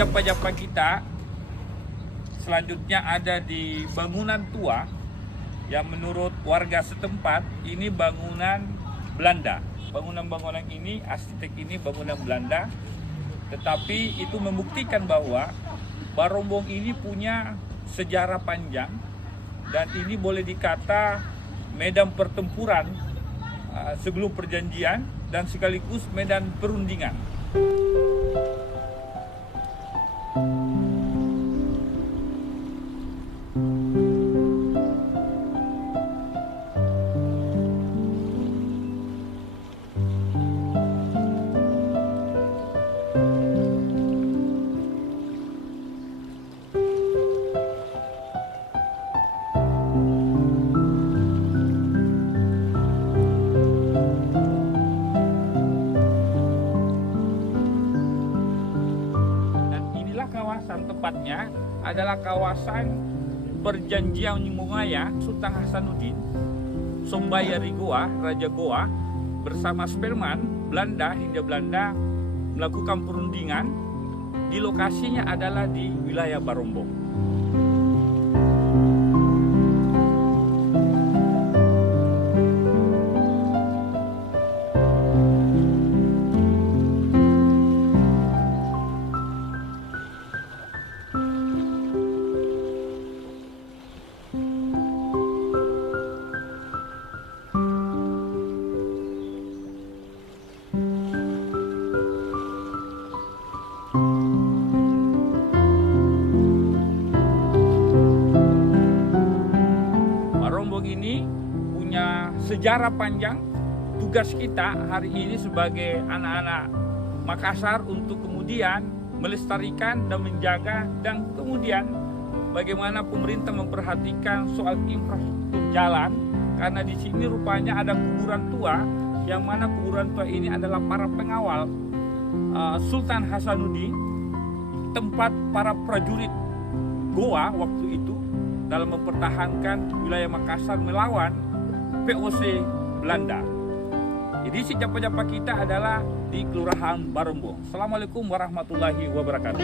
japa-japa kita selanjutnya ada di bangunan tua yang menurut warga setempat ini bangunan Belanda. Bangunan-bangunan ini, arsitek ini bangunan Belanda, tetapi itu membuktikan bahwa Barombong ini punya sejarah panjang dan ini boleh dikata medan pertempuran sebelum perjanjian dan sekaligus medan perundingan. Kawasan tepatnya adalah kawasan perjanjian Mungaya Sultan Hasanuddin Sombayari Goa, Raja Goa bersama Sperman Belanda, Hindia Belanda melakukan perundingan. Di lokasinya adalah di wilayah Barombong. Ini punya sejarah panjang. Tugas kita hari ini sebagai anak-anak Makassar untuk kemudian melestarikan dan menjaga, dan kemudian bagaimana pemerintah memperhatikan soal infrastruktur jalan, karena di sini rupanya ada kuburan tua, yang mana kuburan tua ini adalah para pengawal Sultan Hasanuddin, tempat para prajurit Goa waktu itu dalam mempertahankan wilayah Makassar melawan VOC Belanda. Jadi si japa-japa kita adalah di Kelurahan Barombong. Assalamualaikum warahmatullahi wabarakatuh.